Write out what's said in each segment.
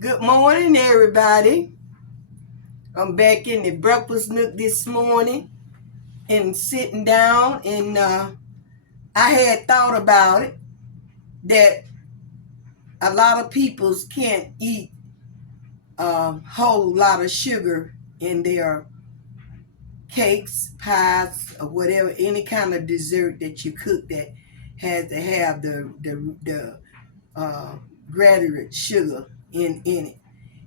Good morning, everybody. I'm back in the breakfast nook this morning and sitting down, and I had thought about it that a lot of people can't eat a whole lot of sugar in their cakes, pies, or whatever, any kind of dessert that you cook that has to have the granulated sugar in it.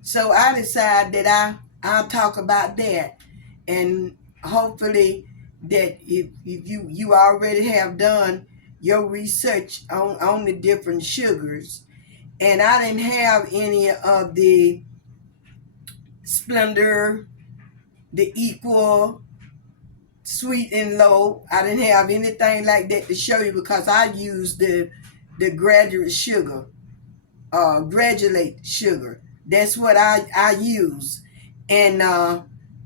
So I decided that I'll talk about that, and hopefully that if you already have done your research on the different sugars, and I didn't have any of the Splenda, the Equal, Sweet and Low. I didn't have anything like that to show you because I used the graduate sugar, granulate sugar. That's what I use. And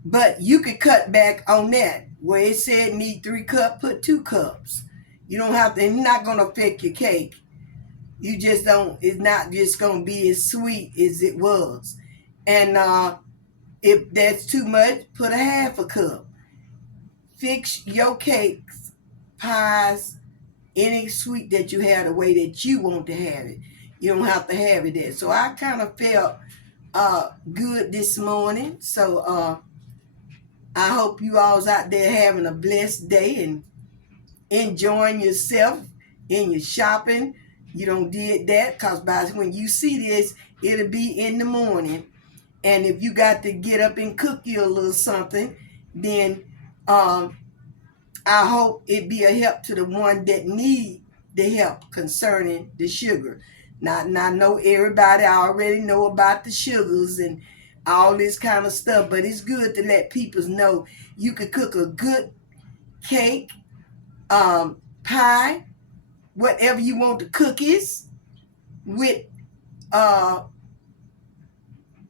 but you could cut back on that. Where it said need 3 cups, put 2 cups. You don't have to, it's not gonna affect your cake. You just don't, it's not just gonna be as sweet as it was. And if that's too much, put a half a cup. Fix your cakes, pies, any sweet that you have the way that you want to have it. You don't have to have it there. So I kind of felt good this morning. So I hope you all's out there having a blessed day and enjoying yourself in your shopping. You don't did that because by when you see this, it'll be in the morning. And if you got to get up and cook you a little something, then I hope it be a help to the one that need the help concerning the sugar. Now I know everybody already know about the sugars and all this kind of stuff, but it's good to let people know you can cook a good cake, pie, whatever you want, the cookies with a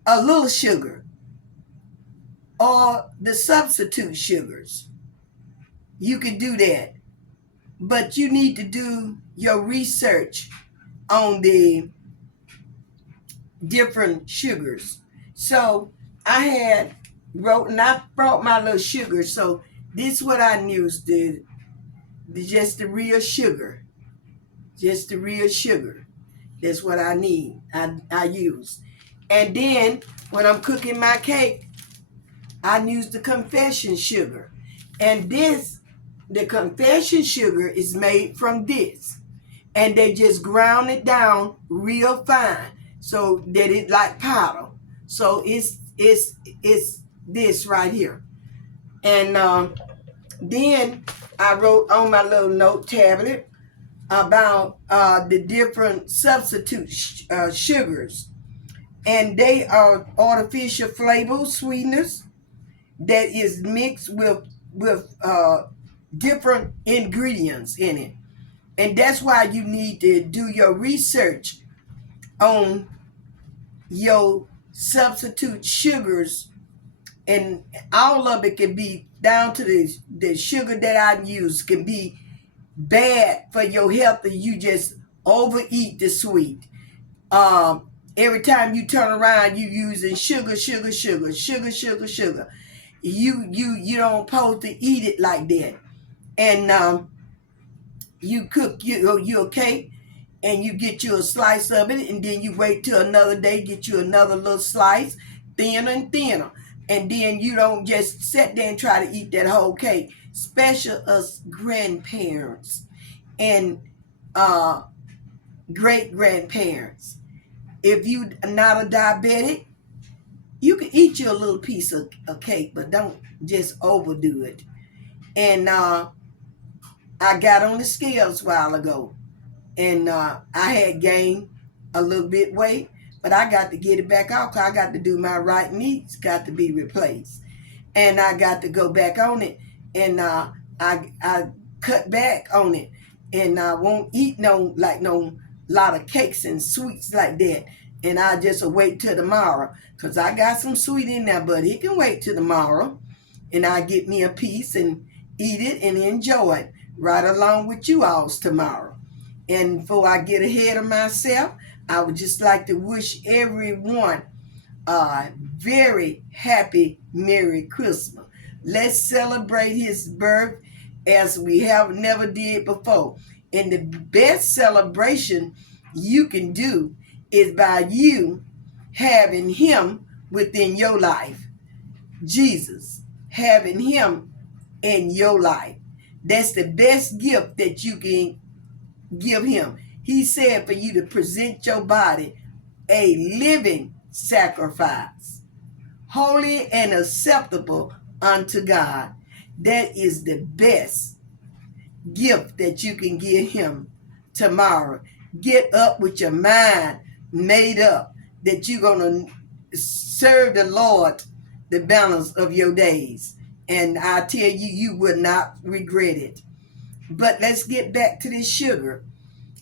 little sugar or the substitute sugars. You can do that, but you need to do your research on the different sugars. So I wrote, and I brought my little sugar. So this is what I used, just the real sugar. Just the real sugar. That's what I need. I use. And then when I'm cooking my cake, I use the confession sugar. And the confession sugar is made from this. And they just ground it down real fine so that it like powder. So it's this right here. And then I wrote on my little note tablet about the different substitute sugars. And they are artificial flavor sweeteners that is mixed with different ingredients in it. And that's why you need to do your research on your substitute sugars, and all of it can be down to the sugar that I use can be bad for your health if you just overeat the sweet. Every time you turn around, you using sugar. You don't supposed to eat it like that. And you cook your cake and you get you a slice of it, and then you wait till another day, get you another little slice, thinner and thinner. And then you don't just sit there and try to eat that whole cake. Especially us grandparents and great grandparents. If you are not a diabetic, you can eat you a little piece of cake, but don't just overdo it. And I got on the scales a while ago, and I had gained a little bit weight, but I got to get it back off because I got to do my right knees, got to be replaced. And I got to go back on it, and I cut back on it, and I won't eat no lot of cakes and sweets like that. And I just wait till tomorrow because I got some sweet in there, but it can wait till tomorrow. And I get me a piece and eat it and enjoy it right along with you alls tomorrow. And before I get ahead of myself, I would just like to wish everyone a very happy Merry Christmas. Let's celebrate his birth as we have never did before. And the best celebration you can do is by you having him within your life. Jesus, having him in your life. That's the best gift that you can give him. He said for you to present your body a living sacrifice, holy and acceptable unto God. That is the best gift that you can give him tomorrow. Get up with your mind made up that you're going to serve the Lord the balance of your days. And I tell you, you will not regret it. But let's get back to this sugar.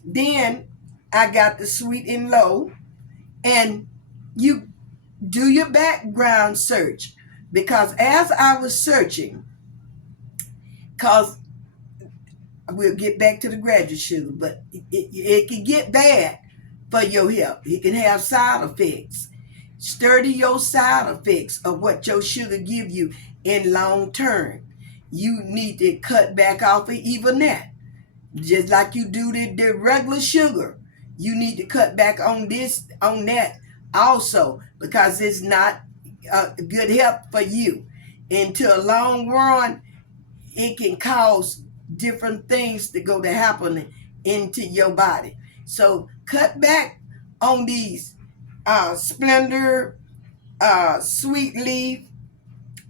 Then I got the sweet and low, and you do your background search, because as I was searching, because we'll get back to the graduate sugar, but it can get bad for your health. It can have side effects. Study your side effects of what your sugar give you in long term. You need to cut back off of even that. Just like you do the regular sugar. You need to cut back on that also, because it's not good health for you. Into a long run, it can cause different things to go to happen into your body. So cut back on these Splenda, sweet leaf,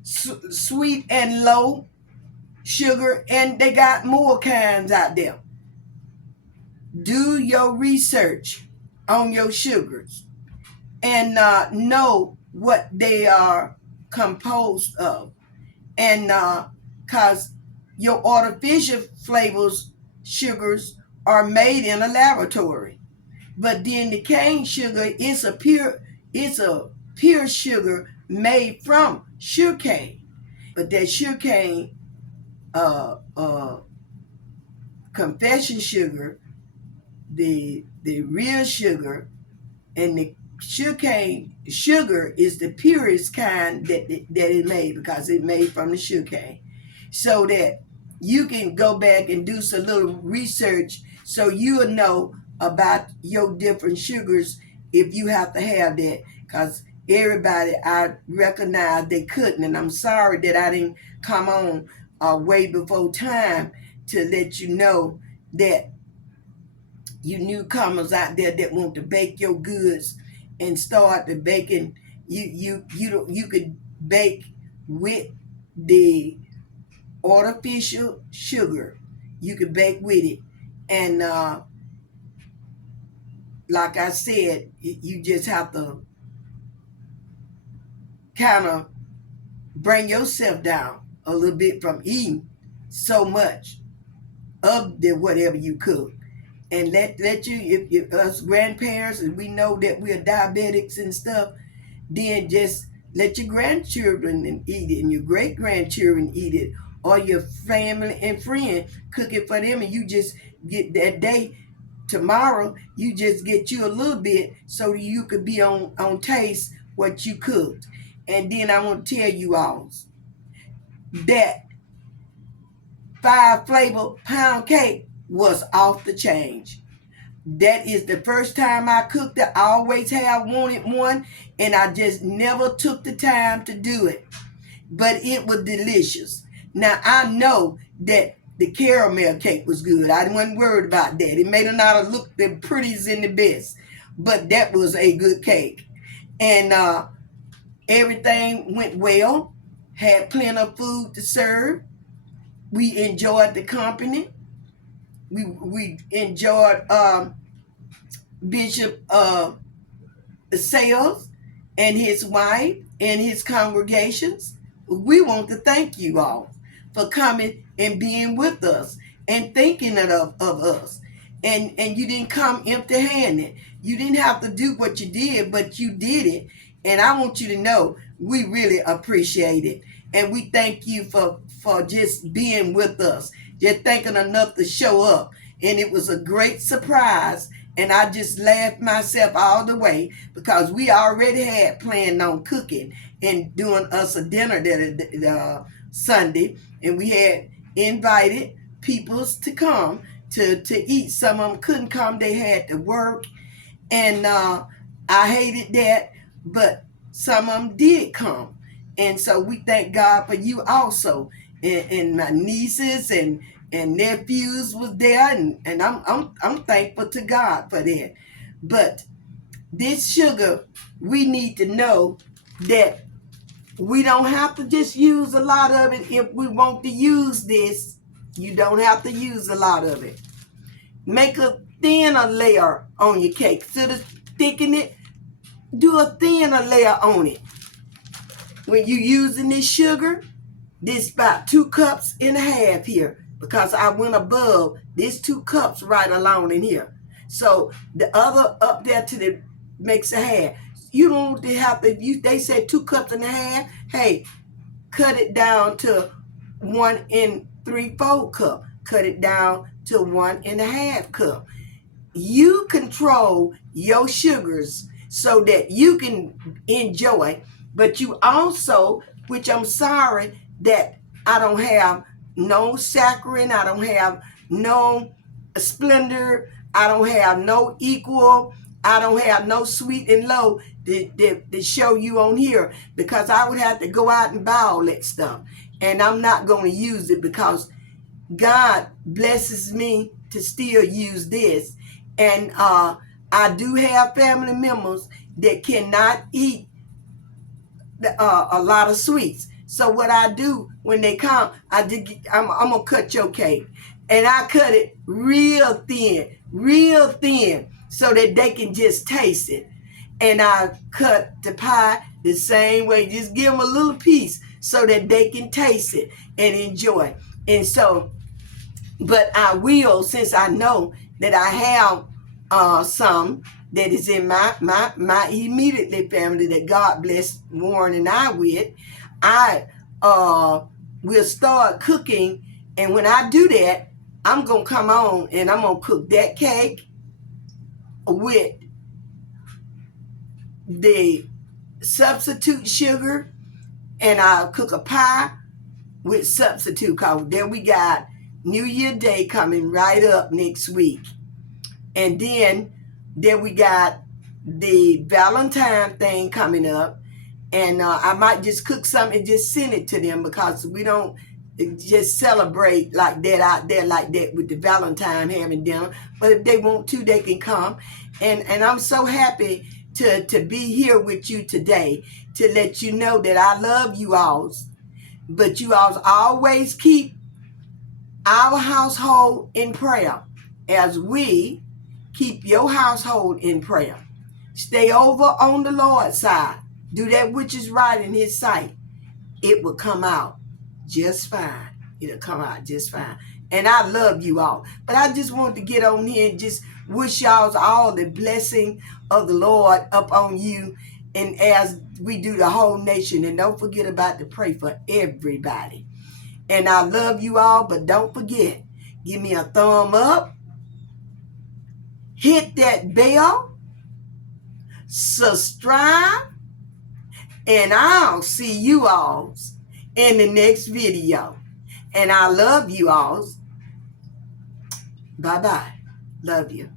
sweet and low sugar, and they got more kinds out there. Do your research on your sugars and know what they are composed of. And because your artificial flavors sugars are made in a laboratory, but then the cane sugar is a pure sugar made from sugarcane. But that sugarcane confection sugar, the real sugar, and the sugarcane sugar is the purest kind that is made, because it's made from the sugarcane. So that you can go back and do some little research so you'll know about your different sugars if you have to have that. Because everybody, I recognize they couldn't, and I'm sorry that I didn't come on way before time to let you know that you newcomers out there that want to bake your goods and start the baking, you could bake with the artificial sugar. You could bake with it, and like I said, you just have to kind of bring yourself down a little bit from eating so much of the whatever you cook. And let you, if us grandparents, and we know that we are diabetics and stuff, then just let your grandchildren eat it and your great grandchildren eat it, or your family and friend cook it for them, and you just get that day tomorrow, you just get you a little bit so you could be on taste what you cooked. And then I want to tell you all that 5 flavor pound cake was off the change. That is the first time I cooked it. I always have wanted one, and I just never took the time to do it. But it was delicious. Now, I know that the caramel cake was good. I wasn't worried about that. It may not look the prettiest and the best, but that was a good cake. And everything went well. Had plenty of food to serve. We enjoyed the company. We enjoyed Bishop Sales and his wife and his congregations. We want to thank you all for coming and being with us and thinking of us. And you didn't come empty-handed. You didn't have to do what you did, but you did it. And I want you to know we really appreciate it. And we thank you for just being with us. Just thinking enough to show up. And it was a great surprise And I just laughed myself all the way because we already had planned on cooking and doing us a dinner that Sunday, and we had invited peoples to come to eat. Some of them couldn't come; they had to work, and I hated that. But some of them did come, and so we thank God for you also, and my nieces and nephews was there, and I'm thankful to God for that. But this sugar, we need to know that we don't have to just use a lot of it. If we want to use this, you don't have to use a lot of it. Make a thinner layer on your cake. Instead of thicken it, do a thinner layer on it. When you're using this sugar, this about 2.5 cups here, because I went above this 2 cups right along in here. So the other up there to the makes a half. You don't have to, they said 2.5 cups. Hey, cut it down to 1 3/4 cup. Cut it down to 1.5 cup. You control your sugars so that you can enjoy, but you also, which I'm sorry that I don't have no saccharin, I don't have no Splenda, I don't have no equal, I don't have no sweet and low to show you on here, because I would have to go out and buy all that stuff, and I'm not going to use it because God blesses me to still use this. And I do have family members that cannot eat a lot of sweets. So what I do when they come, I'm going to cut your cake. And I cut it real thin, so that they can just taste it. And I cut the pie the same way. Just give them a little piece so that they can taste it and enjoy. And so, but I will, since I know that I have some that is in my immediate family that God blessed Warren and I with, I will start cooking. And when I do that, I'm going to come on and I'm going to cook that cake with the substitute sugar, and I'll cook a pie with substitute, because then we got New Year Day coming right up next week. And then we got the Valentine thing coming up. And I might just cook something and just send it to them, because we don't just celebrate like that out there like that with the Valentine having dinner. But if they want to, they can come. And I'm so happy to be here with you today to let you know that I love you all. But you all always keep our household in prayer as we keep your household in prayer. Stay over on the Lord's side. Do that which is right in his sight. It will come out just fine. It'll come out just fine. And I love you all. But I just wanted to get on here and just wish y'all all the blessing of the Lord up on you, and as we do the whole nation. And don't forget about to pray for everybody. And I love you all, but don't forget, give me a thumb up, hit that bell, subscribe, and I'll see you all in the next video. And I love you all. Bye-bye. Love you.